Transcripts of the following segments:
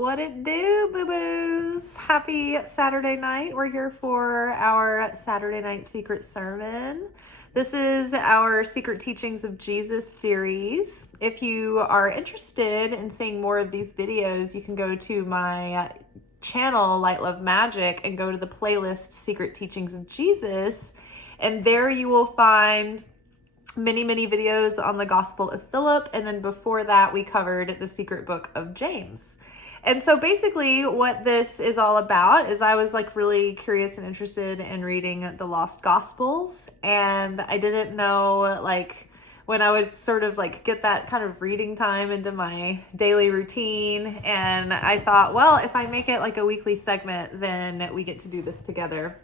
What it do, boo-boos? Happy Saturday night. We're here for our Saturday night secret sermon. This is our Secret Teachings of Jesus series. If you are interested in seeing more of these videos, you can go to my channel, Light, Love, Magick, and go to the playlist Secret Teachings of Jesus. And there you will find many videos on the Gospel of Philip. And then before that, we covered the secret book of James. And so basically what this is all about is I was really curious and interested in reading the Lost Gospels, and I didn't know when I would sort of get that kind of reading time into my daily routine, and I thought, well, if I make it a weekly segment, then we get to do this together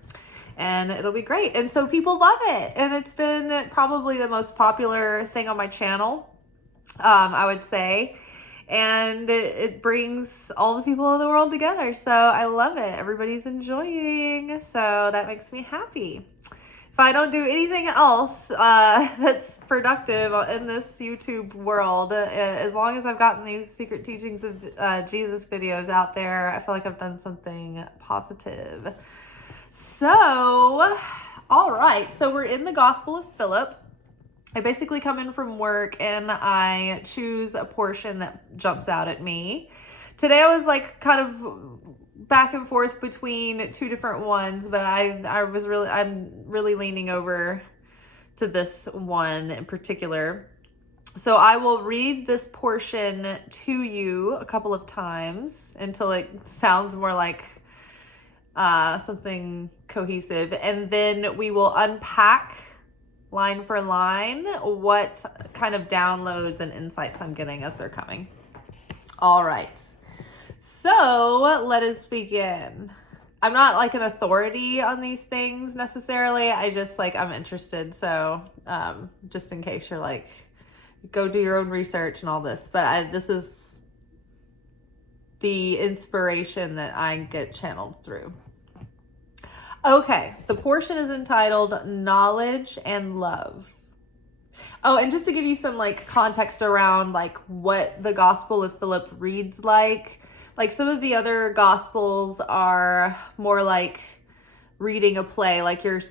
and it'll be great. And so people love it, and it's been probably the most popular thing on my channel, I would say. And it brings all the people of the world together. So I love it. Everybody's enjoying. So that makes me happy. If I don't do anything else that's productive in this YouTube world, as long as I've gotten these Secret Teachings of Jesus videos out there, I feel like I've done something positive. So, all right. So we're in the Gospel of Philip. I basically come in from work and I choose a portion that jumps out at me. Today I was kind of back and forth between two different ones, but I'm really leaning over to this one in particular. So I will read this portion to you a couple of times until it sounds more like something cohesive, and then we will unpack line for line what kind of downloads and insights I'm getting as they're coming. All right, so let us begin. I'm not an authority on these things necessarily. I just I'm interested, so just in case you're go do your own research and all this, but this is the inspiration that I get channeled through. Okay, the portion is entitled Knowledge and Love. Oh, and just to give you some context around what the Gospel of Philip reads like some of the other Gospels are more like reading a play,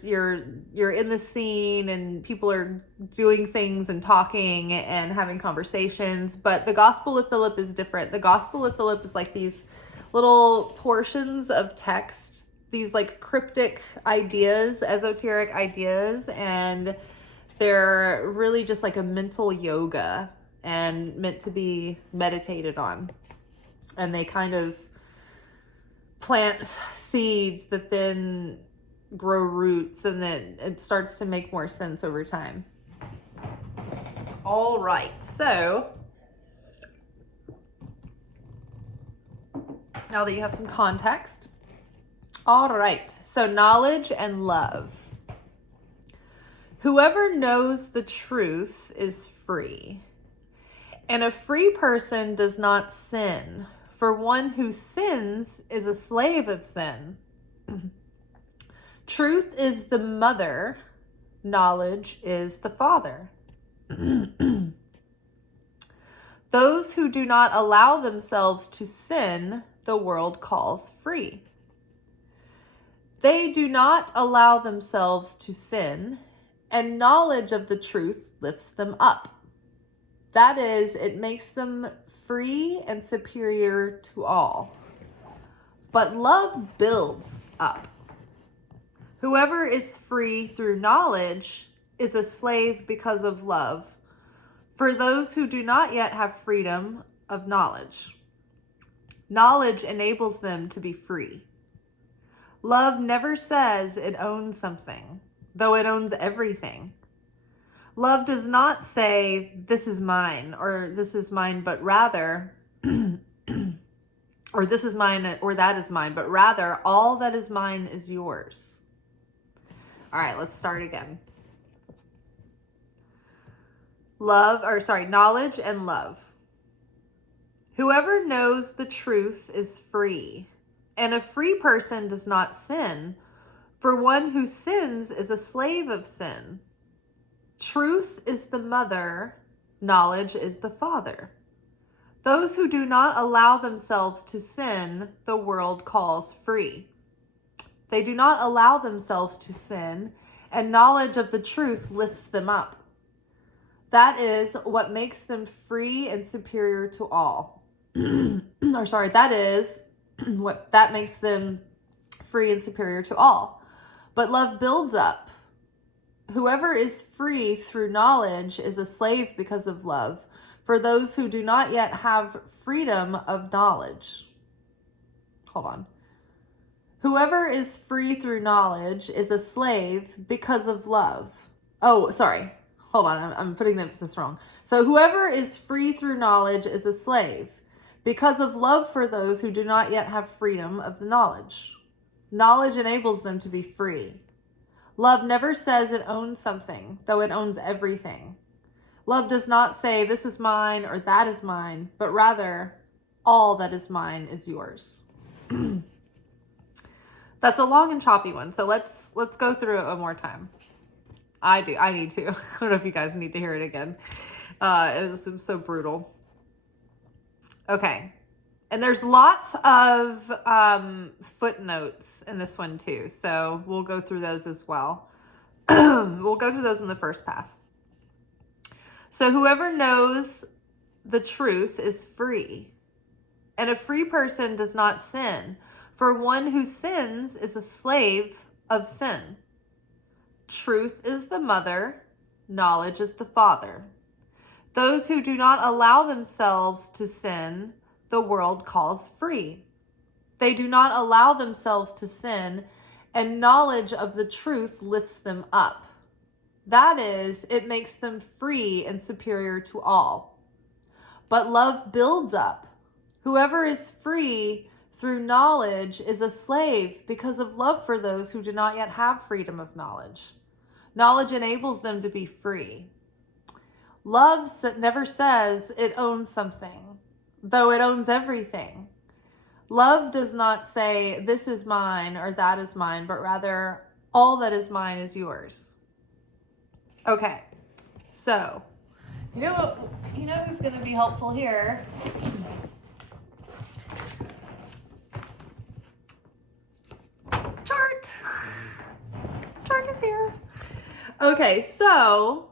you're in the scene and people are doing things and talking and having conversations, but the Gospel of Philip is different. The Gospel of Philip is these little portions of text, these cryptic ideas, esoteric ideas, and they're really just a mental yoga and meant to be meditated on. And they kind of plant seeds that then grow roots, and then it starts to make more sense over time. All right, so now that you have some context. All right, so knowledge and love. Whoever knows the truth is free, and a free person does not sin, for one who sins is a slave of sin. Truth is the mother, knowledge is the father. Those who do not allow themselves to sin, the world calls free. They do not allow themselves to sin, and knowledge of the truth lifts them up. That is, it makes them free and superior to all. But love builds up. Whoever is free through knowledge is a slave because of love, for those who do not yet have freedom of knowledge. Knowledge enables them to be free. Love never says it owns something, though it owns everything. Love does not say, this is mine, or this is mine, but rather, or this is mine, or that is mine, but rather, all that is mine is yours. All right, let's start again. Knowledge and love. Whoever knows the truth is free, and a free person does not sin, for one who sins is a slave of sin. Truth is the mother, knowledge is the father. Those who do not allow themselves to sin, the world calls free. They do not allow themselves to sin, and knowledge of the truth lifts them up. That is what makes them free and superior to all. That is that makes them free and superior to all. But love builds up. Whoever is free through knowledge is a slave because of love, for those who do not yet have freedom of knowledge. Hold on. Whoever is free through knowledge is a slave because of love. Oh, sorry. Hold on. I'm putting the emphasis wrong. So whoever is free through knowledge is a slave because of love for those who do not yet have freedom of the knowledge. Knowledge enables them to be free. Love never says it owns something, though it owns everything. Love does not say this is mine or that is mine, but rather all that is mine is yours. That's a long and choppy one, so let's go through it one more time. I need to. I don't know if you guys need to hear it again. It was so brutal. Okay. And there's lots of footnotes in this one too, so we'll go through those as well. We'll go through those in the first pass. So whoever knows the truth is free, and a free person does not sin, for one who sins is a slave of sin. Truth is the mother, knowledge is the father. Those who do not allow themselves to sin, the world calls free. They do not allow themselves to sin, and knowledge of the truth lifts them up. That is, it makes them free and superior to all. But love builds up. Whoever is free through knowledge is a slave because of love for those who do not yet have freedom of knowledge. Knowledge enables them to be free. Love never says it owns something, though it owns everything. Love does not say this is mine or that is mine, but rather all that is mine is yours. Okay, so you know who's going to be helpful here? Chart is here. Okay, so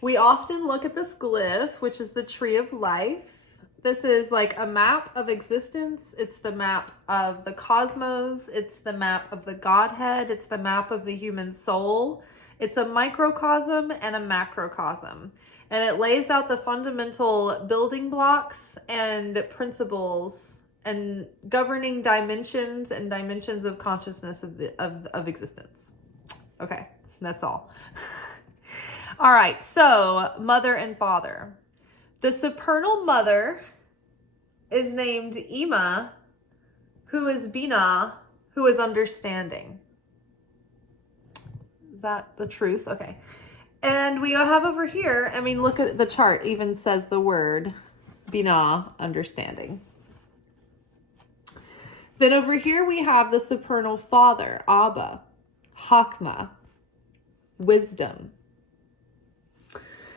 we often look at this glyph, which is the tree of life. This is like a map of existence. It's the map of the cosmos. It's the map of the Godhead. It's the map of the human soul. It's a microcosm and a macrocosm. And it lays out the fundamental building blocks and principles and governing dimensions and dimensions of consciousness of existence. Okay, that's all. All right, so mother and father. The supernal mother is named Ima, who is Bina, who is understanding. Is that the truth? Okay. And we have over here, look at the chart, even says the word Bina, understanding. Then over here we have the supernal father, Abba, Hakma, wisdom.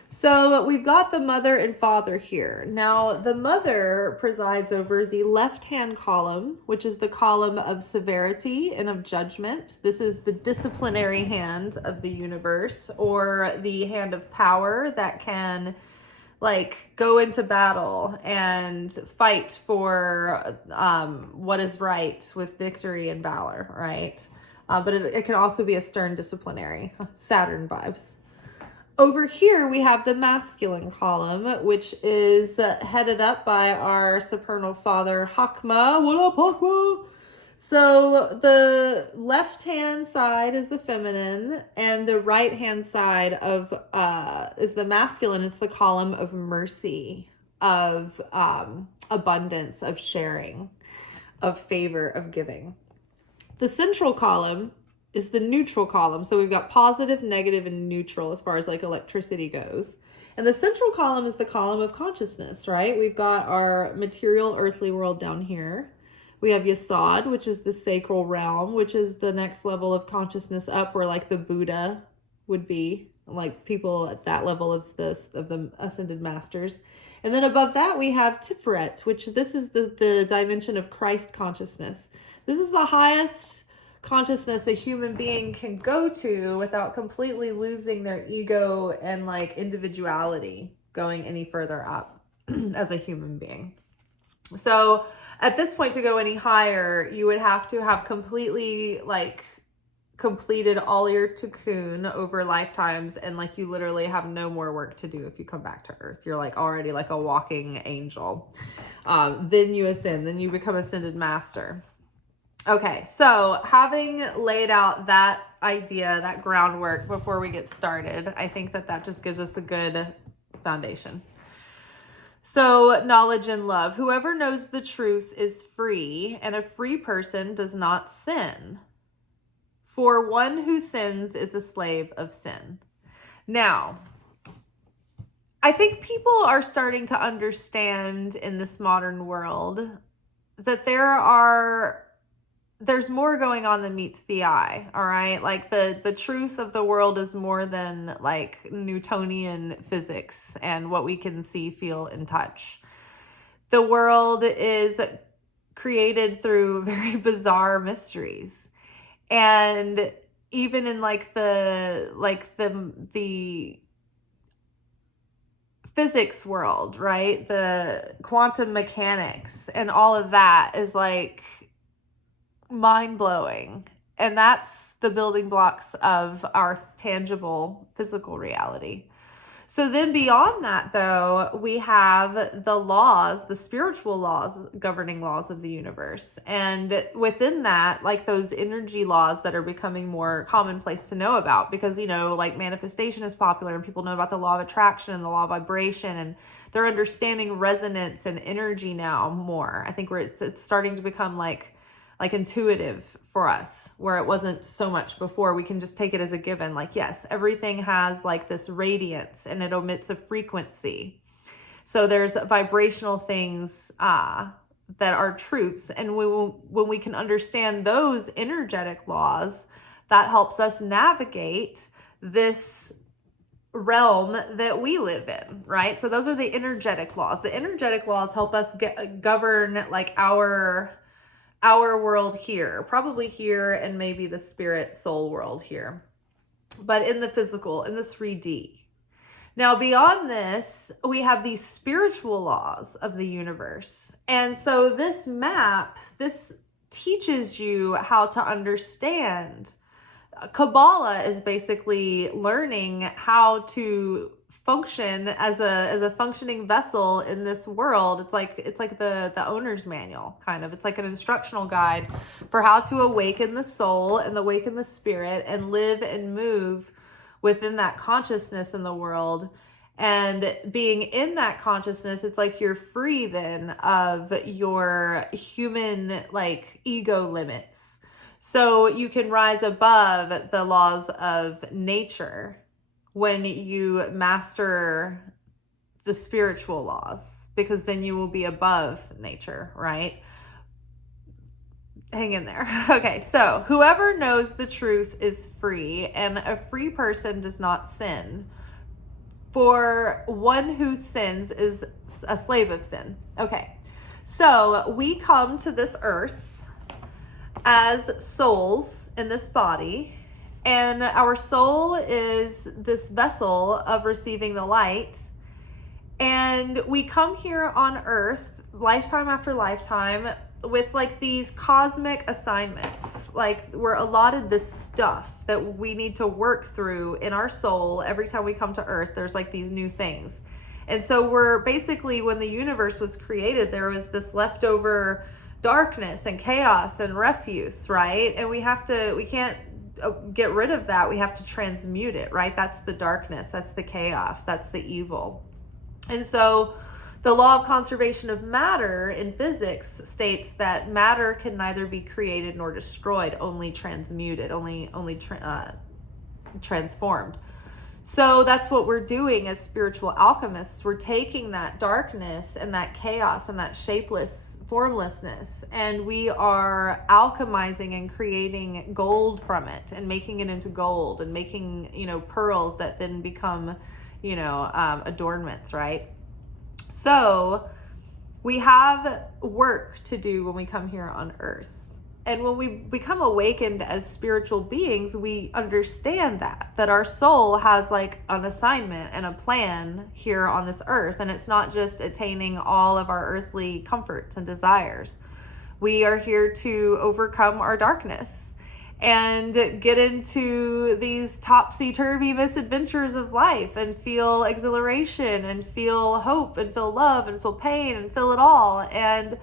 So we've got the mother and father here. Now the mother presides over the left-hand column, which is the column of severity and of judgment. This is the disciplinary hand of the universe, or the hand of power that can go into battle and fight for what is right with victory and valor, right? But it can also be a stern disciplinary, Saturn vibes. Over here, we have the masculine column, which is headed up by our supernal father, Hakma. What up, Hakma? So the left-hand side is the feminine, and the right-hand side is the masculine. It's the column of mercy, of abundance, of sharing, of favor, of giving. The central column is the neutral column. So we've got positive, negative, and neutral as far as electricity goes. And the central column is the column of consciousness, right? We've got our material earthly world down here. We have Yasod, which is the sacral realm, which is the next level of consciousness up, where the Buddha would be, people at that level of the ascended masters. And then above that, we have Tiferet, which this is the dimension of Christ consciousness. This is the highest consciousness a human being can go to without completely losing their ego and like individuality going any further up as a human being. So at this point, to go any higher, you would have to have completely like completed all your tikkun over lifetimes, and like you literally have no more work to do if you come back to earth. You're like already like a walking angel. Then you ascend, then you become ascended master. Okay, so having laid out that idea, that groundwork before we get started, I think that just gives us a good foundation. So knowledge and love. Whoever knows the truth is free, and a free person does not sin. For one who sins is a slave of sin. Now, I think people are starting to understand in this modern world that there's more going on than meets the eye, all right? Like the truth of the world is more than like Newtonian physics and what we can see, feel, and touch. The world is created through very bizarre mysteries. And even in like the physics world, right? The quantum mechanics and all of that is like mind-blowing. And that's the building blocks of our tangible physical reality. So then beyond that, though, we have the laws, the spiritual laws, governing laws of the universe. And within that, like those energy laws that are becoming more commonplace to know about, because, you know, like manifestation is popular and people know about the law of attraction and the law of vibration, and they're understanding resonance and energy now more. I think it's starting to become like intuitive for us, where it wasn't so much before. We can just take it as a given. Like, yes, everything has like this radiance and it emits a frequency. So there's vibrational things that are truths. And when we can understand those energetic laws, that helps us navigate this realm that we live in, right? So those are the energetic laws. The energetic laws help us govern like our world here, probably here, and maybe the spirit soul world here, but in the physical, in the 3D. Now, beyond this, we have these spiritual laws of the universe. And so this map, this teaches you how to understand. Kabbalah is basically learning how to function as a functioning vessel in this world. It's like the owner's manual, kind of. It's like an instructional guide for how to awaken the soul and awaken the spirit and live and move within that consciousness in the world. And being in that consciousness, it's like you're free then of your human like ego limits. So you can rise above the laws of nature when you master the spiritual laws, because then you will be above nature, right? Hang in there. Okay, so whoever knows the truth is free, and a free person does not sin. For one who sins is a slave of sin. Okay, so we come to this earth as souls in this body, and our soul is this vessel of receiving the light. And we come here on earth, lifetime after lifetime, with like these cosmic assignments. Like we're allotted this stuff that we need to work through in our soul. Every time we come to earth, there's like these new things. And so we're basically, when the universe was created, there was this leftover darkness and chaos and refuse, right? And we can't get rid of that. We have to transmute it, right? That's the darkness, that's the chaos, that's the evil. And so the law of conservation of matter in physics states that matter can neither be created nor destroyed, only transmuted, only transformed. So that's what we're doing as spiritual alchemists. We're taking that darkness and that chaos and that shapeless formlessness, and we are alchemizing and creating gold from it and making it into gold and making, pearls that then become, adornments, right? So we have work to do when we come here on earth. And when we become awakened as spiritual beings, we understand that our soul has like an assignment and a plan here on this earth. And it's not just attaining all of our earthly comforts and desires. We are here to overcome our darkness and get into these topsy-turvy misadventures of life and feel exhilaration and feel hope and feel love and feel pain and feel it all and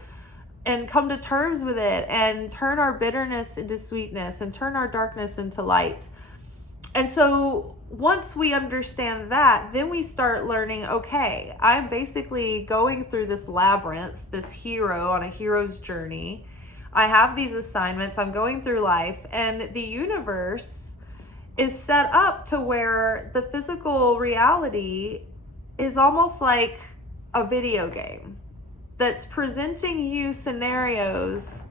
come to terms with it and turn our bitterness into sweetness and turn our darkness into light. And so once we understand that, then we start learning, okay, I'm basically going through this labyrinth, this hero on a hero's journey. I have these assignments, I'm going through life, and the universe is set up to where the physical reality is almost like a video game that's presenting you scenarios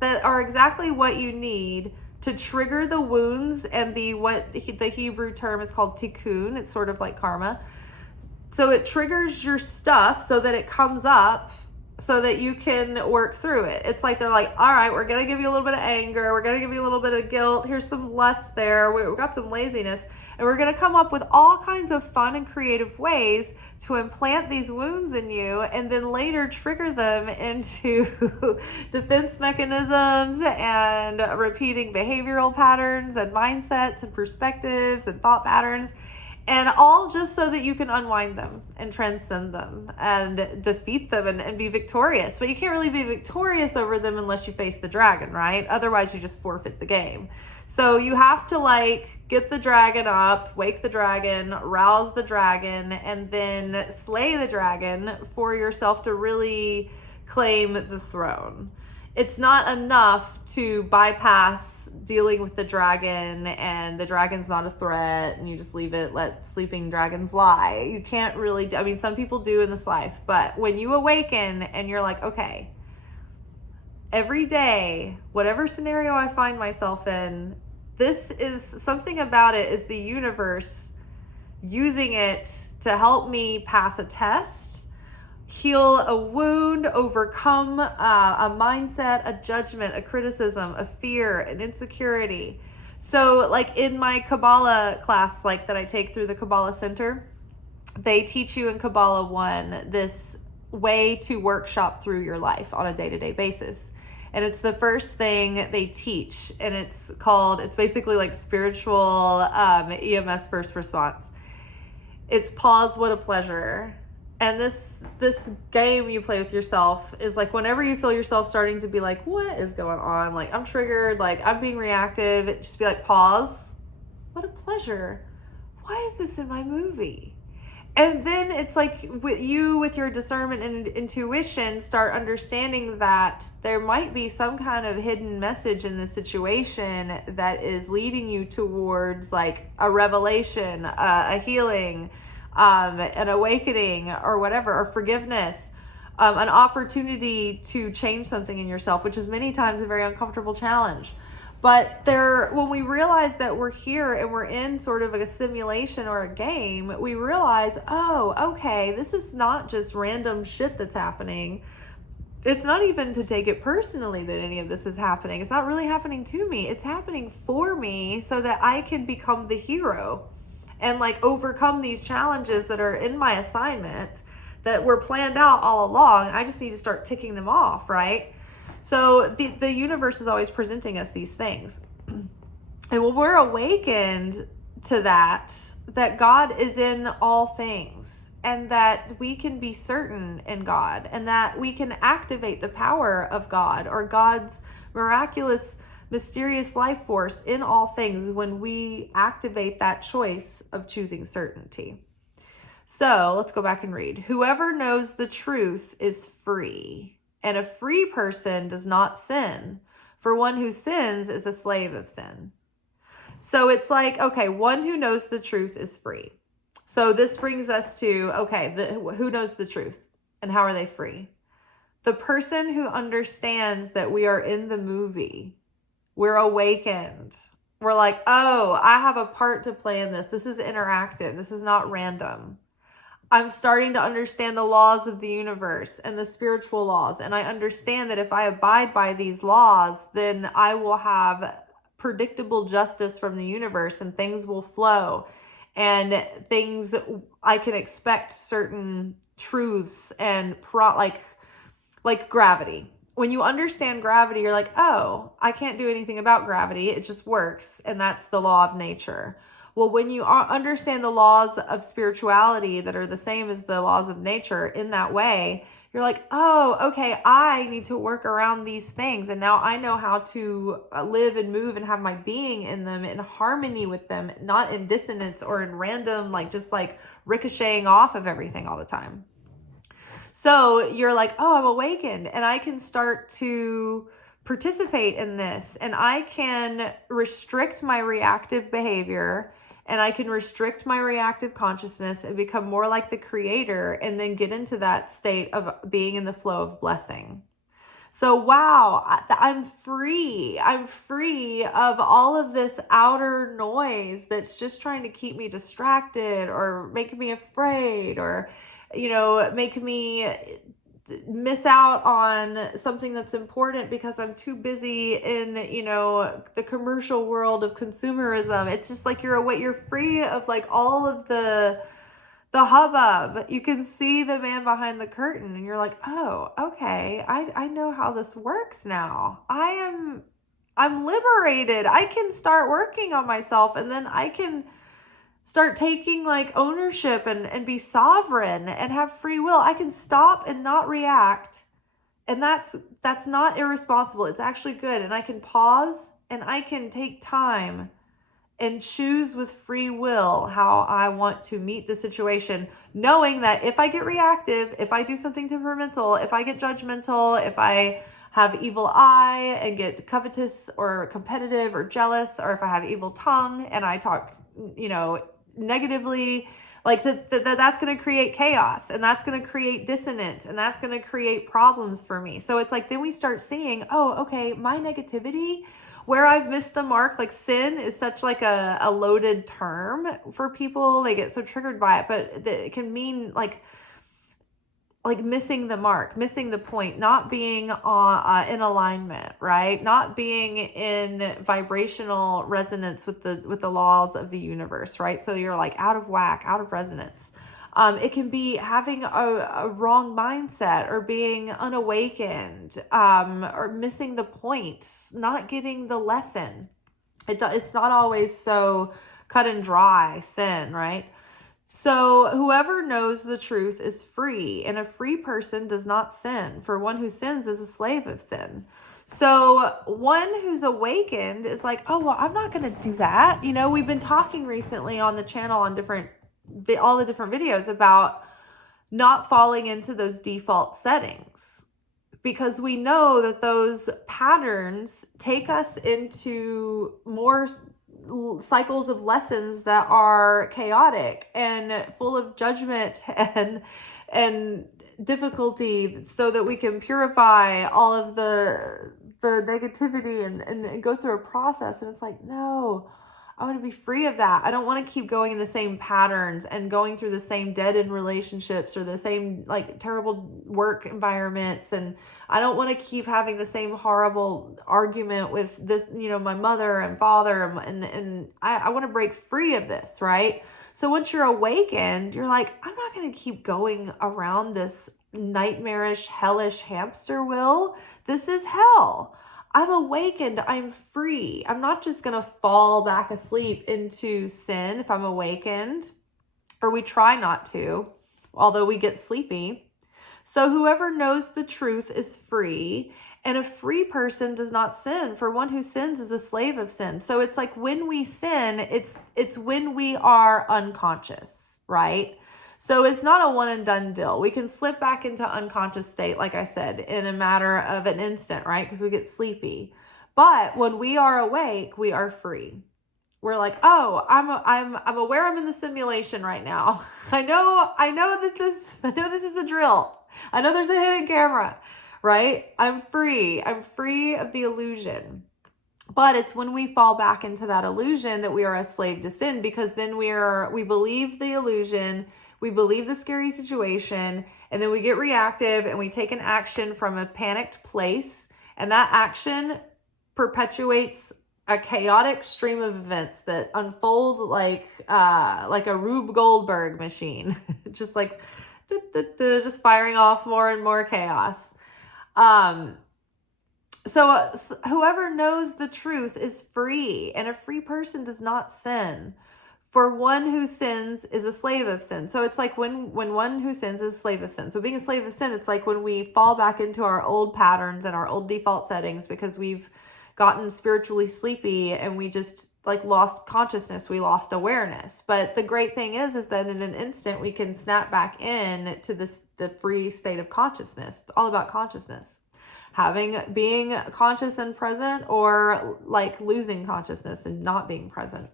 that are exactly what you need to trigger the wounds and what the Hebrew term is called tikkun. It's sort of like karma. So it triggers your stuff so that it comes up so that you can work through it. It's like they're like, all right, we're going to give you a little bit of anger. We're going to give you a little bit of guilt. Here's some lust there. We've got some laziness. And we're going to come up with all kinds of fun and creative ways to implant these wounds in you and then later trigger them into defense mechanisms and repeating behavioral patterns and mindsets and perspectives and thought patterns. And all just so that you can unwind them and transcend them and defeat them and be victorious. But you can't really be victorious over them unless you face the dragon, right? Otherwise, you just forfeit the game. So you have to like get the dragon up, wake the dragon, rouse the dragon, and then slay the dragon for yourself to really claim the throne. It's not enough to bypass dealing with the dragon and the dragon's not a threat and you just leave it, let sleeping dragons lie. You can't really, I mean, some people do in this life, but when you awaken and you're like, okay, every day, whatever scenario I find myself in, this is something about it is the universe using it to help me pass a test, heal a wound, overcome a mindset, a judgment, a criticism, a fear, an insecurity. So like in my Kabbalah class, like that I take through the Kabbalah Center, they teach you in Kabbalah 1 this way to workshop through your life on a day-to-day basis. And it's the first thing they teach. And it's basically like spiritual EMS first response. It's pause, what a pleasure. And this game you play with yourself is like whenever you feel yourself starting to be like, what is going on? Like I'm triggered, like I'm being reactive. Just be like, pause. What a pleasure. Why is this in my movie? And then it's like with your discernment and intuition start understanding that there might be some kind of hidden message in this situation that is leading you towards like a revelation, a healing, an awakening or whatever, or forgiveness, an opportunity to change something in yourself, which is many times a very uncomfortable challenge. But when we realize that we're here and we're in sort of like a simulation or a game, we realize, oh, okay, this is not just random shit that's happening. It's not even to take it personally that any of this is happening. It's not really happening to me. It's happening for me so that I can become the hero and like overcome these challenges that are in my assignment that were planned out all along. I just need to start ticking them off, right? So the universe is always presenting us these things. And when we're awakened to that God is in all things and that we can be certain in God and that we can activate the power of God or God's miraculous, mysterious life force in all things when we activate that choice of choosing certainty. So let's go back and read. Whoever knows the truth is free. And a free person does not sin, for one who sins is a slave of sin. So it's like, okay, one who knows the truth is free. So this brings us to, okay, who knows the truth and how are they free? The person who understands that we are in the movie, we're awakened. We're like, oh, I have a part to play in this. This is interactive. This is not random. I'm starting to understand the laws of the universe and the spiritual laws. And I understand that if I abide by these laws, then I will have predictable justice from the universe and things will flow. And things, I can expect certain truths and like gravity. When you understand gravity, you're like, oh, I can't do anything about gravity. It just works. And that's the law of nature. Well, when you understand the laws of spirituality that are the same as the laws of nature in that way, you're like, oh, okay, I need to work around these things. And now I know how to live and move and have my being in them, in harmony with them, not in dissonance or in random, like just like ricocheting off of everything all the time. So you're like, oh, I'm awakened and I can start to participate in this, and I can restrict my reactive behavior, and I can restrict my reactive consciousness and become more like the creator, and then get into that state of being in the flow of blessing. So, wow, I'm free. I'm free of all of this outer noise that's just trying to keep me distracted or make me afraid or, make me miss out on something that's important because I'm too busy in, the commercial world of consumerism. It's just like you're free of like all of the hubbub. You can see the man behind the curtain and you're like, oh, okay, I know how this works now. I'm liberated. I can start working on myself, and then I can start taking like ownership and be sovereign and have free will. I can stop and not react. And that's not irresponsible. It's actually good. And I can pause and I can take time and choose with free will how I want to meet the situation, knowing that if I get reactive, if I do something temperamental, if I get judgmental, if I have evil eye and get covetous or competitive or jealous, or if I have evil tongue and I talk, negatively, like that's going to create chaos, and that's going to create dissonance, and that's going to create problems for me. So it's like, then we start seeing, oh, okay, my negativity, where I've missed the mark, like sin is such like a loaded term for people. They get so triggered by it, but it can mean like missing the mark, missing the point, not being in alignment, right? Not being in vibrational resonance with the laws of the universe, right? So you're like out of whack, out of resonance. It can be having a wrong mindset, or being unawakened, or missing the point, not getting the lesson. It's not always so cut and dry sin, right? So whoever knows the truth is free, and a free person does not sin, for one who sins is a slave of sin. So one who's awakened is like, oh, well, I'm not going to do that. We've been talking recently on the channel on all the different videos about not falling into those default settings, because we know that those patterns take us into more cycles of lessons that are chaotic and full of judgment and difficulty, so that we can purify all of the negativity and go through a process. And it's like, no, I want to be free of that. I don't want to keep going in the same patterns and going through the same dead-end relationships or the same like terrible work environments. And I don't want to keep having the same horrible argument with this, my mother and father. And I want to break free of this, right? So once you're awakened, you're like, I'm not going to keep going around this nightmarish, hellish hamster wheel. This is hell. I'm awakened. I'm free. I'm not just going to fall back asleep into sin if I'm awakened, or we try not to, although we get sleepy. So whoever knows the truth is free, and a free person does not sin, for one who sins is a slave of sin. So it's like when we sin, it's when we are unconscious, right? So it's not a one and done deal. We can slip back into unconscious state, like I said, in a matter of an instant, right? Because we get sleepy. But when we are awake, we are free. We're like, oh, I'm aware I'm in the simulation right now. I know this is a drill. I know there's a hidden camera, right? I'm free. I'm free of the illusion. But it's when we fall back into that illusion that we are a slave to sin, because then we believe the illusion. We believe the scary situation, and then we get reactive and we take an action from a panicked place, and that action perpetuates a chaotic stream of events that unfold like a Rube Goldberg machine, just like just firing off more and more chaos. So whoever knows the truth is free, and a free person does not sin. For one who sins is a slave of sin. So it's like when one who sins is a slave of sin. So being a slave of sin, it's like when we fall back into our old patterns and our old default settings because we've gotten spiritually sleepy and we just like lost consciousness, we lost awareness. But the great thing is that in an instant we can snap back in to the free state of consciousness. It's all about consciousness. Being conscious and present, or like losing consciousness and not being present.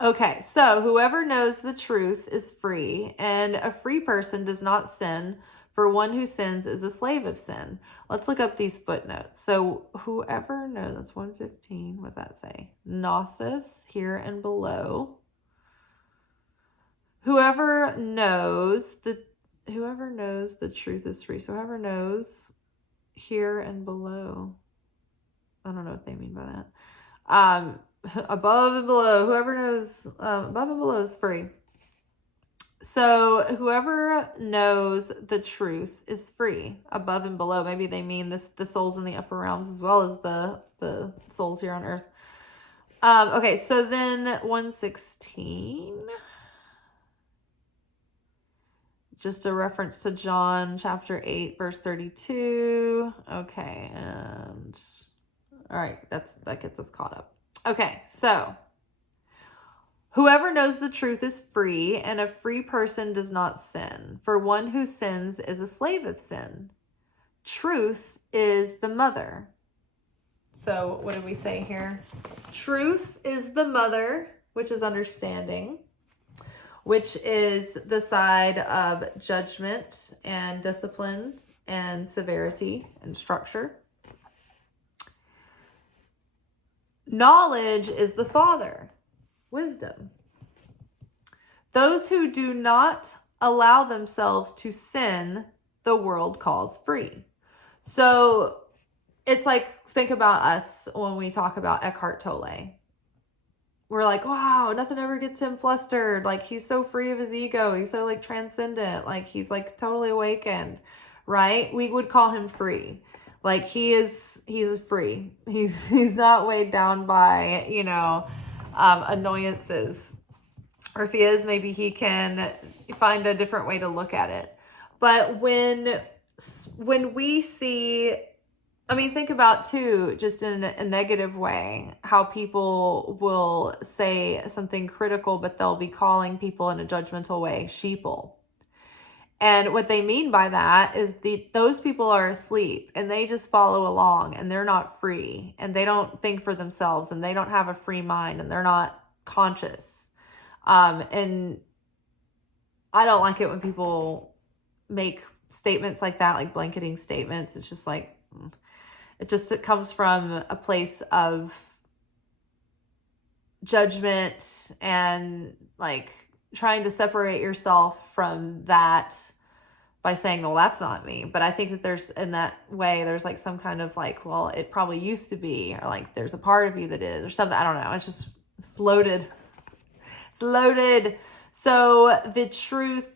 Okay, so whoever knows the truth is free, and a free person does not sin, for one who sins is a slave of sin. Let's look up these footnotes. So whoever knows, that's 115, what does that say? Gnosis, here and below. Whoever knows the truth is free. So whoever knows here and below. I don't know what they mean by that. Above and below, whoever knows above and below is free. So whoever knows the truth is free. Above and below, maybe they mean the souls in the upper realms as well as the souls here on earth. Okay, so then 116, just a reference to John chapter 8 verse 32. Okay, and all right, that gets us caught up. Okay, so whoever knows the truth is free, and a free person does not sin. For one who sins is a slave of sin. Truth is the mother. So what did we say here? Truth is the mother, which is understanding, which is the side of judgment and discipline and severity and structure. Knowledge is the father, wisdom. Those who do not allow themselves to sin, the world calls free. So it's like, think about us when we talk about Eckhart Tolle. We're like, wow, nothing ever gets him flustered. Like, he's so free of his ego. He's so like transcendent. Like, he's like totally awakened, right? We would call him free. Like, he's free. He's not weighed down by, annoyances. Or if he is, maybe he can find a different way to look at it. But when we see, think about too, just in a negative way, how people will say something critical, but they'll be calling people in a judgmental way sheeple. And what they mean by that is those people are asleep and they just follow along and they're not free and they don't think for themselves and they don't have a free mind and they're not conscious. And I don't like it when people make statements like that, like blanketing statements. It's just like, it comes from a place of judgment and like trying to separate yourself from that by saying, well, that's not me. But I think that there's like some kind of like, well, it probably used to be, or like there's a part of you that is, or something. I don't know. It's loaded. It's loaded. So the truth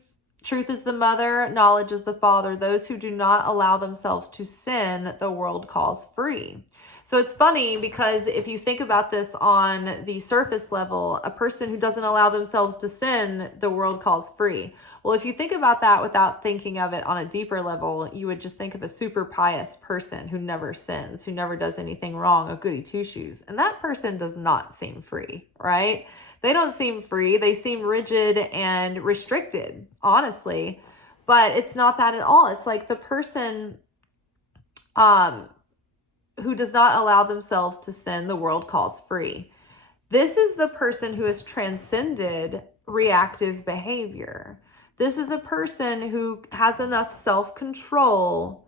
is the mother, knowledge is the father. Those who do not allow themselves to sin, the world calls free. So it's funny because if you think about this on the surface level, a person who doesn't allow themselves to sin, the world calls free. Well, if you think about that without thinking of it on a deeper level, you would just think of a super pious person who never sins, who never does anything wrong, a goody two-shoes. And that person does not seem free, right? They don't seem free. They seem rigid and restricted, honestly. But it's not that at all. It's like the person who does not allow themselves to sin, the world calls free. This is the person who has transcended reactive behavior. This is a person who has enough self-control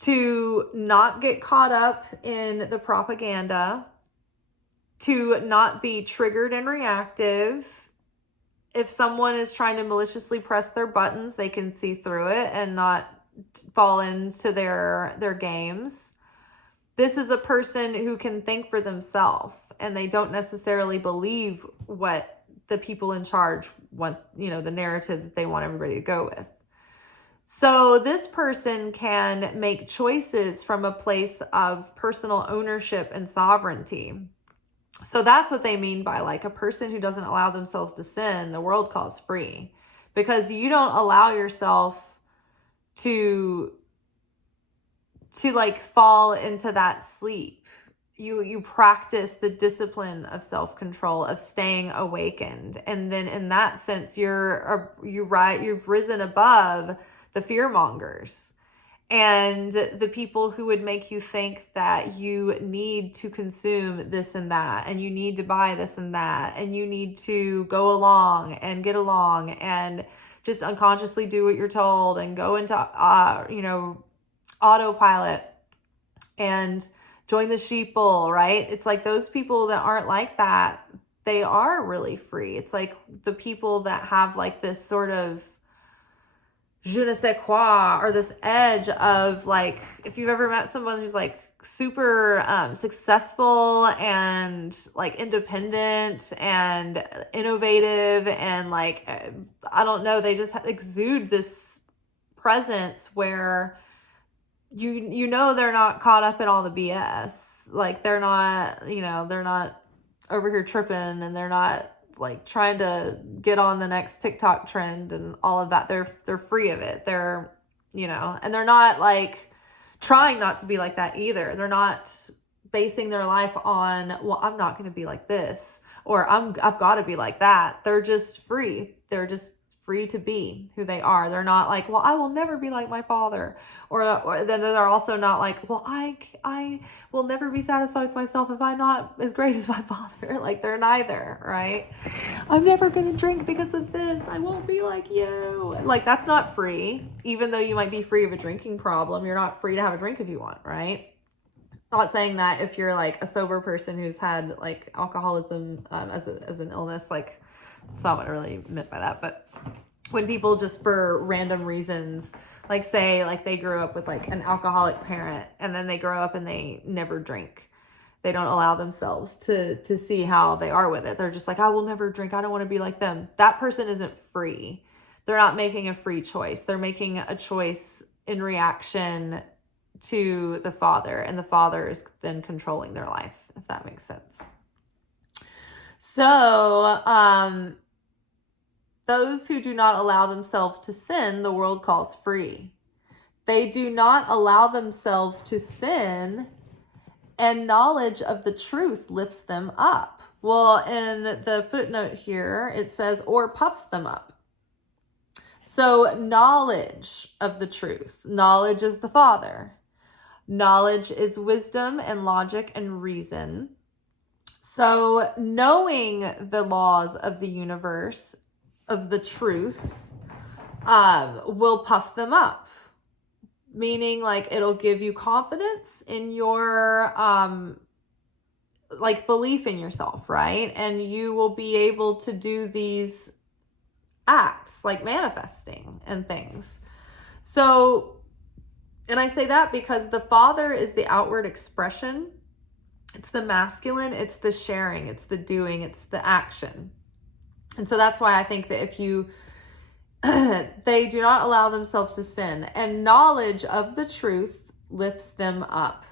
to not get caught up in the propaganda, to not be triggered and reactive, if someone is trying to maliciously press their buttons, they can see through it and not fall into their games. This is a person who can think for themselves, and they don't necessarily believe what the people in charge want, the narrative that they want everybody to go with. So this person can make choices from a place of personal ownership and sovereignty. So that's what they mean by like a person who doesn't allow themselves to sin, the world calls free, because you don't allow yourself to like fall into that sleep. You practice the discipline of self-control, of staying awakened. And then in that sense, you've risen above the fear mongers and the people who would make you think that you need to consume this and that, and you need to buy this and that, and you need to go along and get along and just unconsciously do what you're told and go into, autopilot and join the sheeple, right? It's like those people that aren't like that, they are really free. It's like the people that have like this sort of je ne sais quoi, or this edge of like, if you've ever met someone who's like super successful and like independent and innovative and like, I don't know, they just exude this presence where they're not caught up in all the BS. Like they're not, they're not over here tripping, and they're not like trying to get on the next TikTok trend and all of that. They're free of it. They're, and they're not like trying not to be like that either. They're not basing their life on, well, I'm not going to be like this, or I've got to be like that. They're just free. They're just free to be who they are. They're not like, well, I will never be like my father. Or then they're also not like, well, I will never be satisfied with myself if I'm not as great as my father. Like they're neither, right? I'm never going to drink because of this. I won't be like you. Like that's not free. Even though you might be free of a drinking problem, you're not free to have a drink if you want, right? Not saying that if you're like a sober person who's had like alcoholism as an illness, like that's not what I really meant by that. But when people just for random reasons, like say like they grew up with like an alcoholic parent, and then they grow up and they never drink, they don't allow themselves to see how they are with it. They're just like, I will never drink, I don't want to be like them. That person isn't free. They're not making a free choice. They're making a choice in reaction to the father, and the father is then controlling their life, if that makes sense. So those who do not allow themselves to sin, the world calls free. They do not allow themselves to sin, and knowledge of the truth lifts them up. Well, in the footnote here, it says, or puffs them up. So knowledge of the truth. Knowledge is the Father. Knowledge is wisdom and logic and reason. So knowing the laws of the universe, of the truth, will puff them up. Meaning like it'll give you confidence in your like belief in yourself, right? And you will be able to do these acts like manifesting and things. So, and I say that because the Father is the outward expression. It's the masculine, it's the sharing, it's the doing, it's the action. And so that's why I think that if you, they do not allow themselves to sin, and knowledge of the truth lifts them up.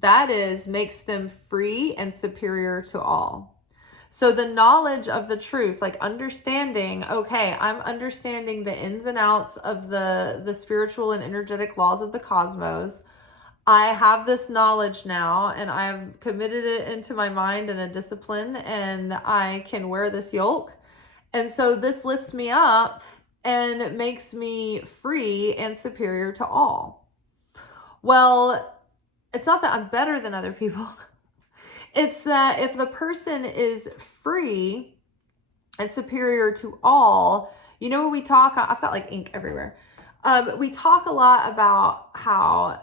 That is, makes them free and superior to all. So the knowledge of the truth, like understanding, okay, I'm understanding the ins and outs of the spiritual and energetic laws of the cosmos. I have this knowledge now, and I've committed it into my mind in a discipline, and I can wear this yoke. And so this lifts me up and makes me free and superior to all. Well, it's not that I'm better than other people. It's that if the person is free and superior to all, you know, when we talk, I've got like ink everywhere. We talk a lot about how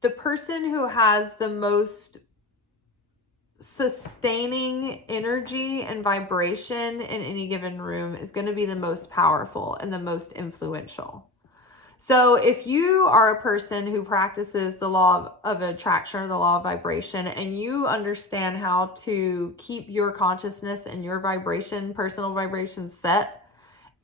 the person who has the most sustaining energy and vibration in any given room is going to be the most powerful and the most influential. So if you are a person who practices the law of attraction or the law of vibration, and you understand how to keep your consciousness and your vibration, personal vibration set,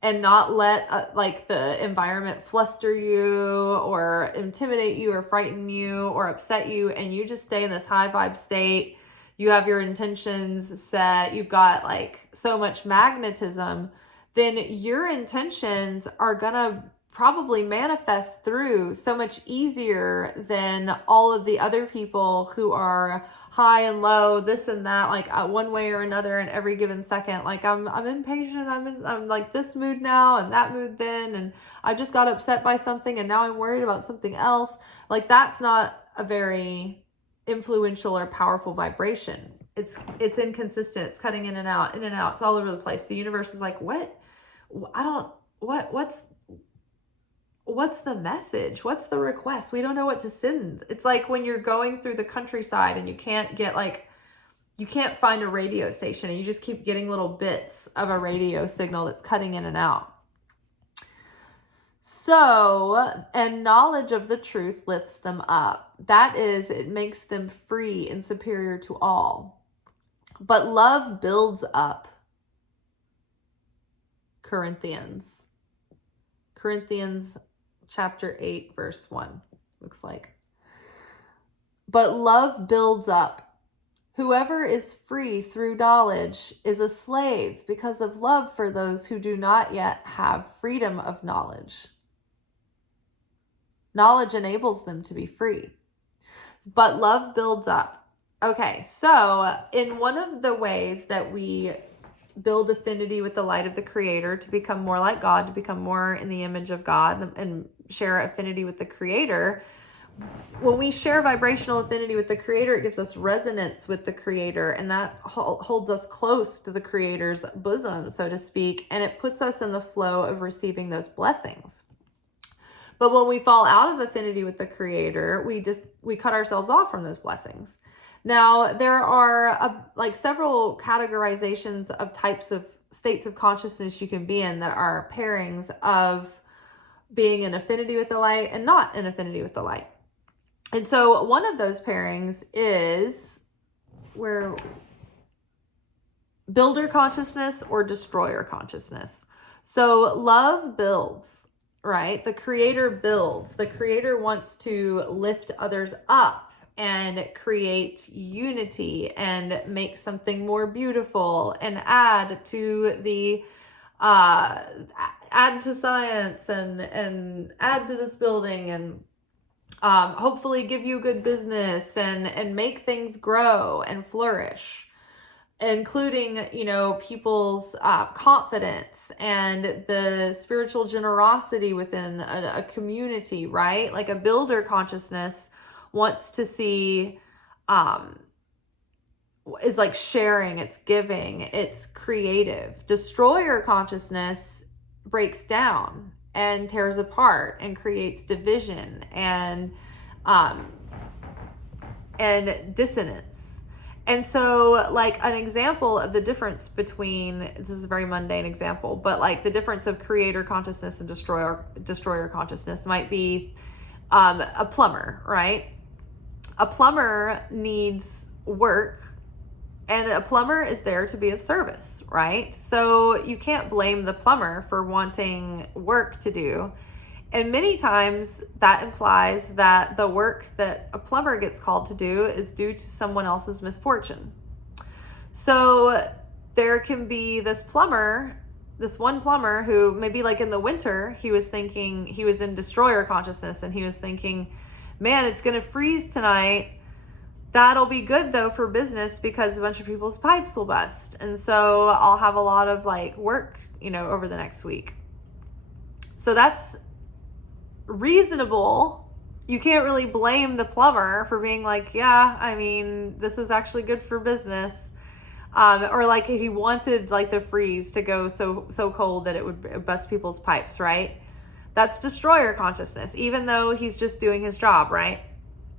and not let like the environment fluster you or intimidate you or frighten you or upset you, and you just stay in this high vibe state, you have your intentions set, you've got like so much magnetism, then your intentions are gonna probably manifest through so much easier than all of the other people who are high and low, this and that, like one way or another in every given second. Like I'm impatient, I'm like this mood now and that mood then, and I just got upset by something and now I'm worried about something else. Like that's not a very influential or powerful vibration. It's inconsistent. It's cutting in and out, It's all over the place. The universe is like, what? What's the message? What's the request? We don't know what to send. It's like when you're going through the countryside and you can't find a radio station, and you just keep getting little bits of a radio signal that's cutting in and out. So, and knowledge of the truth lifts them up. That is, it makes them free and superior to all. But love builds up. Corinthians chapter 8, verse 1, looks like. But love builds up. Whoever is free through knowledge is a slave because of love for those who do not yet have freedom of knowledge. Knowledge enables them to be free. But love builds up. Okay, so in one of the ways that we build affinity with the light of the Creator to become more like God, to become more in the image of God, and share affinity with the Creator. When we share vibrational affinity with the Creator, it gives us resonance with the Creator, and that holds us close to the Creator's bosom, so to speak, and it puts us in the flow of receiving those blessings. But when we fall out of affinity with the Creator, we cut ourselves off from those blessings. Now, there are several categorizations of types of states of consciousness you can be in that are pairings of being in affinity with the light and not in affinity with the light. And so one of those pairings is where builder consciousness or destroyer consciousness. So love builds, right? The Creator builds. The Creator wants to lift others up and create unity and make something more beautiful and add to the add to science and add to this building and hopefully give you good business and make things grow and flourish, including, people's confidence and the spiritual generosity within a community, right? Like a builder consciousness wants to see, is like sharing, it's giving, it's creative. Destroyer consciousness breaks down and tears apart and creates division and dissonance. And so like an example of the difference between, this is a very mundane example, but like the difference of creator consciousness and destroyer consciousness might be a plumber, right? A plumber needs work, and a plumber is there to be of service, right? So you can't blame the plumber for wanting work to do. And many times that implies that the work that a plumber gets called to do is due to someone else's misfortune. So there can be this one plumber who maybe like in the winter, he was in destroyer consciousness and he was thinking, man, it's going to freeze tonight. That'll be good though for business because a bunch of people's pipes will bust. And so I'll have a lot of like work, over the next week. So that's reasonable. You can't really blame the plumber for being like, yeah, I mean, this is actually good for business. Or like if he wanted like the freeze to go so cold that it would bust people's pipes, right? That's destroyer consciousness, even though he's just doing his job, right?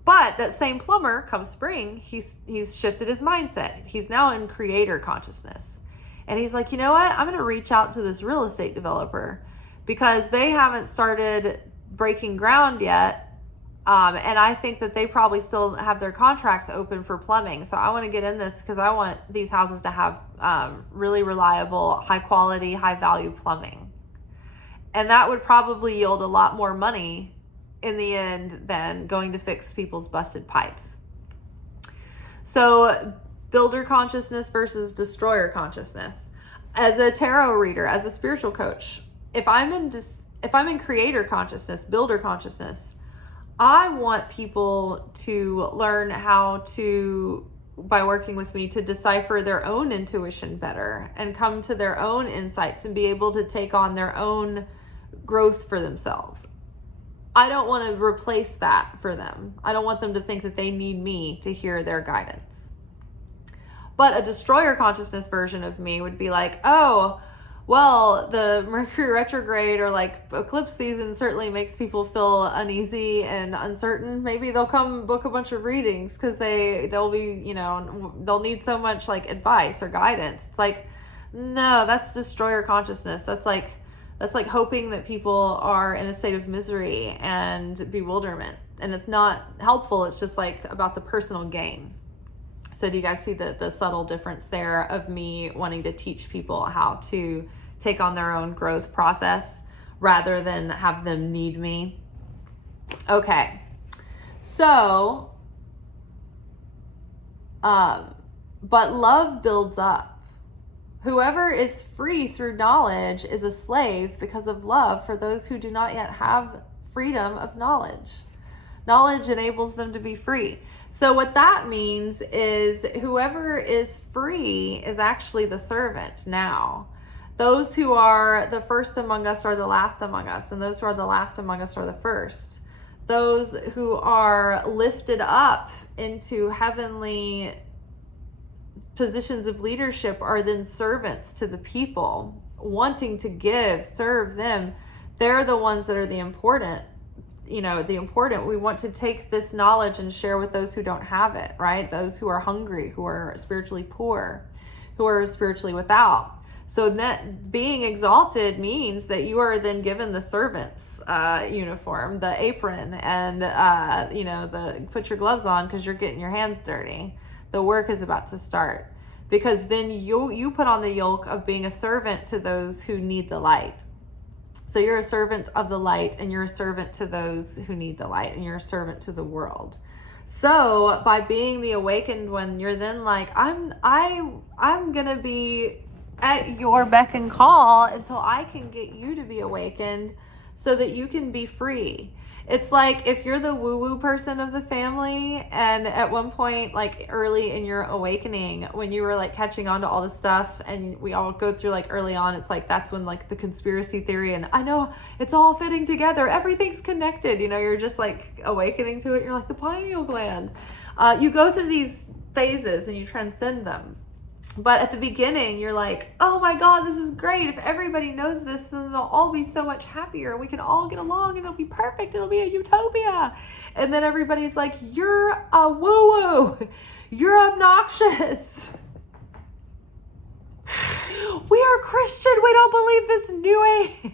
But that same plumber, come spring, he's shifted his mindset. He's now in creator consciousness. And he's like, you know what? I'm going to reach out to this real estate developer because they haven't started breaking ground yet. And I think that they probably still have their contracts open for plumbing. So I want to get in this because I want these houses to have really reliable, high quality, high value plumbing. And that would probably yield a lot more money in the end than going to fix people's busted pipes. So builder consciousness versus destroyer consciousness. As a tarot reader, as a spiritual coach, if I'm in creator consciousness, builder consciousness, I want people to learn how to, by working with me, to decipher their own intuition better and come to their own insights and be able to take on their own growth for themselves. I don't want to replace that for them. I don't want them to think that they need me to hear their guidance. But a destroyer consciousness version of me would be like, oh, well, the Mercury retrograde or like eclipse season certainly makes people feel uneasy and uncertain. Maybe they'll come book a bunch of readings because they'll be, they'll need so much like advice or guidance. It's like, no, that's destroyer consciousness. That's like hoping that people are in a state of misery and bewilderment. And it's not helpful. It's just like about the personal gain. So do you guys see the subtle difference there of me wanting to teach people how to take on their own growth process rather than have them need me? Okay. So, but love builds up. Whoever is free through knowledge is a slave because of love for those who do not yet have freedom of knowledge. Knowledge enables them to be free. So what that means is whoever is free is actually the servant now. Those who are the first among us are the last among us, and those who are the last among us are the first. Those who are lifted up into heavenly positions of leadership are then servants to the people, wanting to give, serve them. They're the ones that are the important. We want to take this knowledge and share with those who don't have it, right? Those who are hungry, who are spiritually poor, who are spiritually without. So that being exalted means that you are then given the servant's uniform, the apron, and the put your gloves on because you're getting your hands dirty. The work is about to start, because then you put on the yoke of being a servant to those who need the light. So you're a servant of the light, and you're a servant to those who need the light, and you're a servant to the world. So by being the awakened one, you're then like, I'm gonna be at your beck and call until I can get you to be awakened so that you can be free. It's like if you're the woo-woo person of the family, and at one point, like early in your awakening, when you were like catching on to all this stuff, and we all go through like early on, it's like that's when like the conspiracy theory and I know it's all fitting together, everything's connected, you're just like awakening to it. You're like the pineal gland. You go through these phases and you transcend them. But at the beginning, you're like, oh my God, this is great. If everybody knows this, then they'll all be so much happier. We can all get along and it'll be perfect. It'll be a utopia. And then everybody's like, you're a woo-woo. You're obnoxious. We are Christian. We don't believe this new age.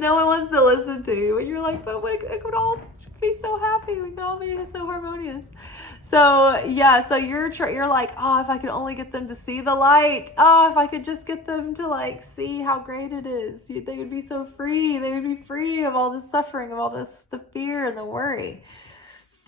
No one wants to listen to you. And you're like, but we could all be so happy. We could all be so harmonious. So you're like, oh, if I could only get them to see the light. Oh, if I could just get them to like see how great it is. They would be so free. They would be free of all the suffering, of all this, the fear and the worry.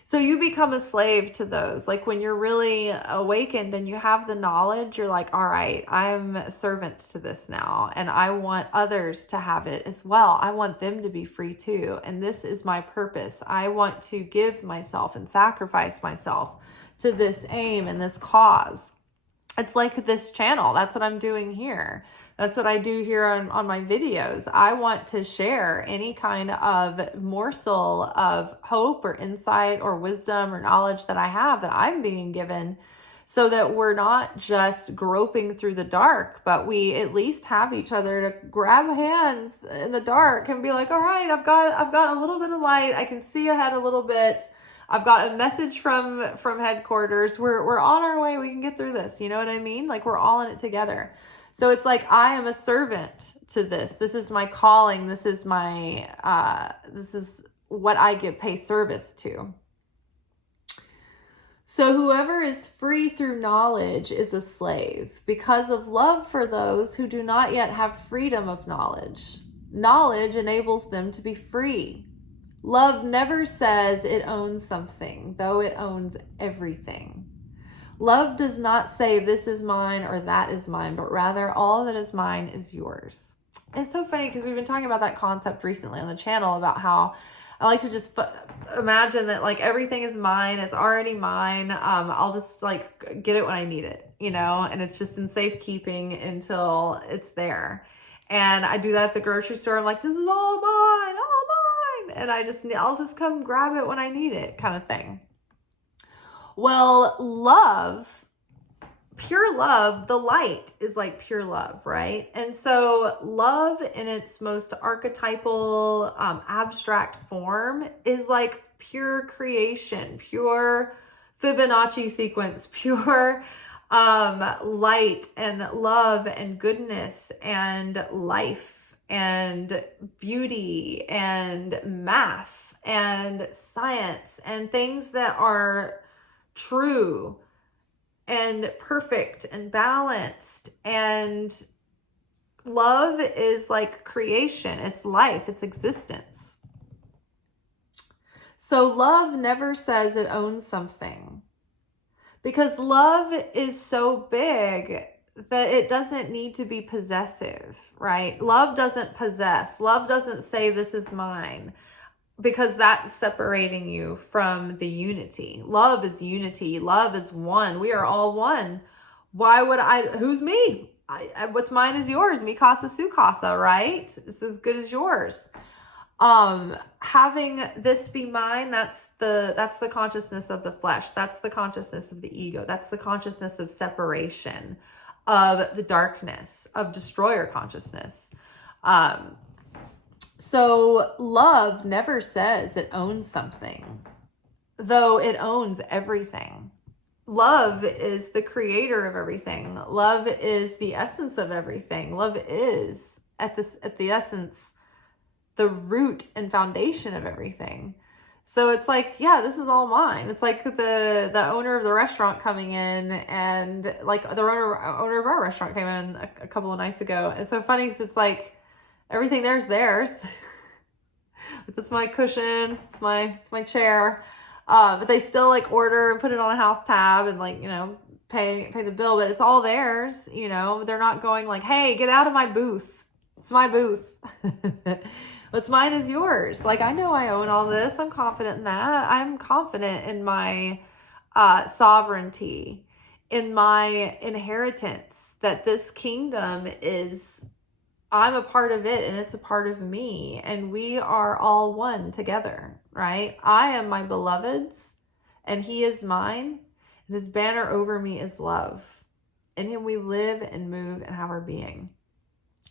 So you become a slave to those. Like when you're really awakened and you have the knowledge, you're like, all right, I'm a servant to this now. And I want others to have it as well. I want them to be free too. And this is my purpose. I want to give myself and sacrifice myself to this aim and this cause. It's like this channel. That's what I'm doing here. That's what I do here on my videos. I want to share any kind of morsel of hope or insight or wisdom or knowledge that I have, that I'm being given, so that we're not just groping through the dark, but we at least have each other to grab hands in the dark and be like, all right, I've got a little bit of light. I can see ahead a little bit. I've got a message from headquarters. We're on our way. We can get through this. You know what I mean? Like, we're all in it together. So it's like, I am a servant to this. This is my calling. This is my, this is what I pay service to. So whoever is free through knowledge is a slave because of love for those who do not yet have freedom of knowledge. Knowledge enables them to be free. Love never says it owns something, though it owns everything. Love does not say this is mine or that is mine, but rather all that is mine is yours. It's so funny because we've been talking about that concept recently on the channel about how I like to just imagine that like everything is mine. It's already mine. I'll just like get it when I need it, you know, and it's just in safekeeping until it's there. And I do that at the grocery store. I'm like, this is all mine, all mine. And I'll just come grab it when I need it, kind of thing. Well, love, pure love, the light is like pure love, right? And so love in its most archetypal, abstract form is like pure creation, pure Fibonacci sequence, pure light and love and goodness and life and beauty and math and science and things that are true and perfect and balanced. And love is like creation, it's life, it's existence. So love never says it owns something, because love is so big that it doesn't need to be possessive, right? Love doesn't possess. Love doesn't say this is mine, because that's separating you from the unity. Love is unity. Love is one. We are all one. Why would who's me? What's mine is yours. Mi casa su casa, right? It's as good as yours. Having this be mine, that's the consciousness of the flesh. That's the consciousness of the ego. That's the consciousness of separation, of the darkness, of destroyer consciousness. So love never says it owns something, though it owns everything. Love is the creator of everything. Love is the essence of everything. Love is at the essence, the root and foundation of everything. So it's like, yeah, this is all mine. It's like the owner of the restaurant coming in, and like the owner of our restaurant came in a couple of nights ago. It's so funny because it's like, everything there's theirs. That's my cushion. It's my chair. But they still like order and put it on a house tab and like, you know, pay the bill, but it's all theirs. You know, they're not going like, hey, get out of my booth. It's my booth. What's mine is yours. Like, I know I own all this. I'm confident in that. I'm confident in my sovereignty, in my inheritance, that this kingdom is, I'm a part of it and it's a part of me, and we are all one together, right? I am my beloved's and he is mine, and his banner over me is love. In him we live and move and have our being.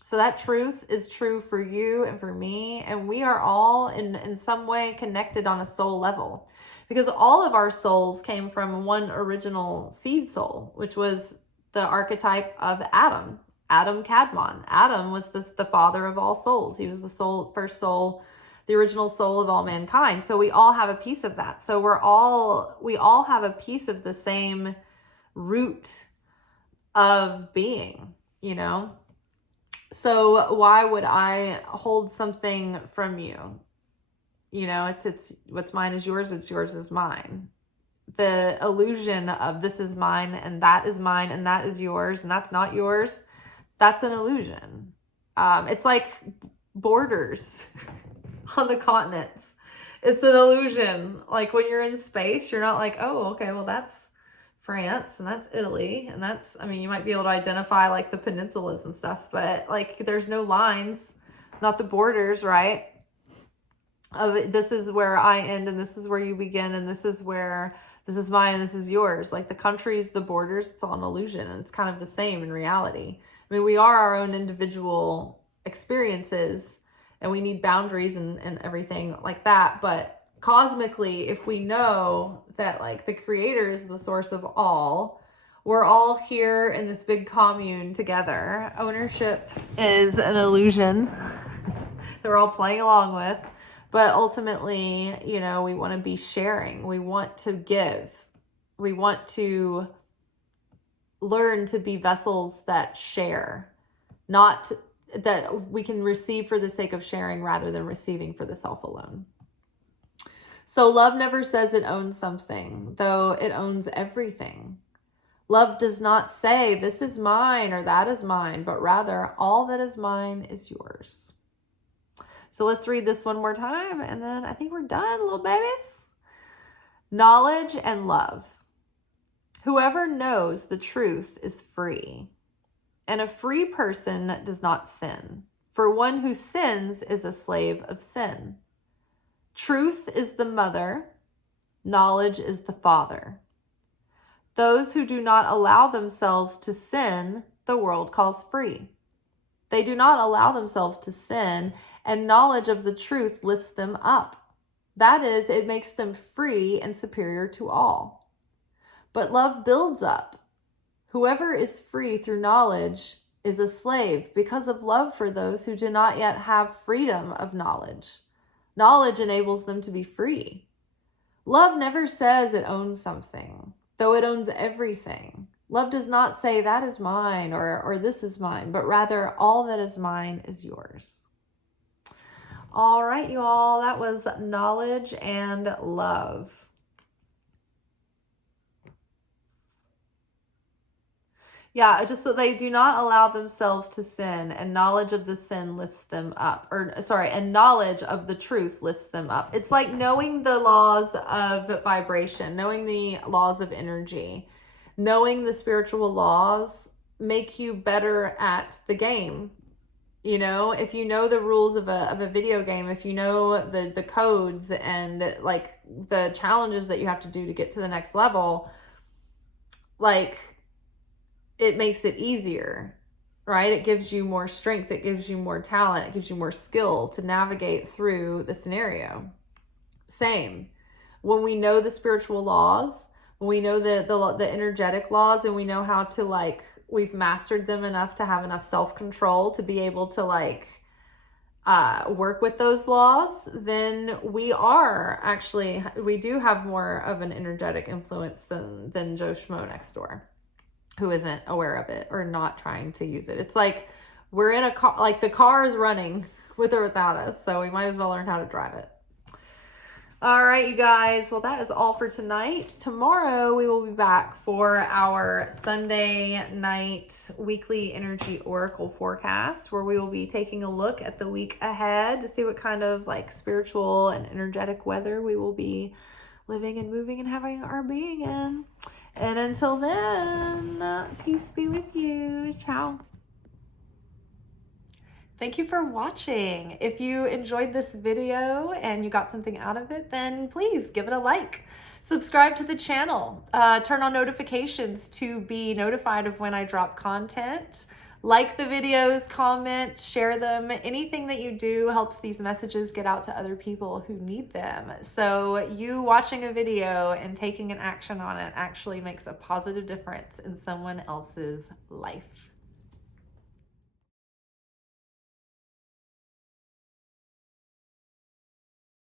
So that truth is true for you and for me, and we are all in some way connected on a soul level, because all of our souls came from one original seed soul, which was the archetype of Adam. Adam Kadmon. Adam was the father of all souls. He was the first soul, the original soul of all mankind. So we all have a piece of that. So we all have a piece of the same root of being, you know? So why would I hold something from you? You know, it's what's mine is yours, what's yours is mine. The illusion of this is mine and that is mine and that is yours and that's not yours, that's an illusion. It's like borders on the continents. It's an illusion. Like when you're in space, you're not like, oh, okay, well, that's France and that's Italy. And that's, I mean, you might be able to identify like the peninsulas and stuff, but like there's no lines, not the borders, right? of this is where I end and this is where you begin, and this is mine and this is yours. Like the countries, the borders, it's all an illusion, and it's kind of the same in reality. I mean, we are our own individual experiences, and we need boundaries and everything like that. But cosmically, if we know that like the creator is the source of all, we're all here in this big commune together. Ownership is an illusion that we're all playing along with. But ultimately, you know, we want to be sharing. We want to give. We want to learn to be vessels that share, not that we can receive for the sake of sharing rather than receiving for the self alone. So love never says it owns something, though it owns everything. Love does not say this is mine or that is mine, but rather all that is mine is yours. So let's read this one more time, and then I think we're done, little babies. Knowledge and love. Whoever knows the truth is free, and a free person does not sin, for one who sins is a slave of sin. Truth is the mother, knowledge is the father. Those who do not allow themselves to sin, the world calls free. They do not allow themselves to sin, and knowledge of the truth lifts them up. That is, it makes them free and superior to all. But love builds up. Whoever is free through knowledge is a slave because of love for those who do not yet have freedom of knowledge. Knowledge enables them to be free. Love never says it owns something, though it owns everything. Love does not say that is mine or this is mine, but rather all that is mine is yours. All right, you all, that was knowledge and love. Yeah, just so they do not allow themselves to sin, and knowledge of the sin lifts them up. And knowledge of the truth lifts them up. It's like knowing the laws of vibration, knowing the laws of energy, knowing the spiritual laws make you better at the game. You know, if you know the rules of a video game, if you know the codes and like the challenges that you have to do to get to the next level, like it makes it easier, right? It gives you more strength. It gives you more talent. It gives you more skill to navigate through the scenario. Same. When we know the spiritual laws, when we know the energetic laws, and we know how to like, we've mastered them enough to have enough self-control to be able to like work with those laws, then we do have more of an energetic influence than Joe Schmo next door, who isn't aware of it or not trying to use it. It's like we're in a car, like the car is running with or without us, so we might as well learn how to drive it. All right, you guys. Well, that is all for tonight. Tomorrow we will be back for our Sunday night weekly energy oracle forecast, where we will be taking a look at the week ahead to see what kind of like spiritual and energetic weather we will be living and moving and having our being in. And until then, peace be with you. Ciao. Thank you for watching. If you enjoyed this video and you got something out of it, then please give it a like. Subscribe to the channel. Turn on notifications to be notified of when I drop content. Like the videos, comment, share them. Anything that you do helps these messages get out to other people who need them. So you watching a video and taking an action on it actually makes a positive difference in someone else's life.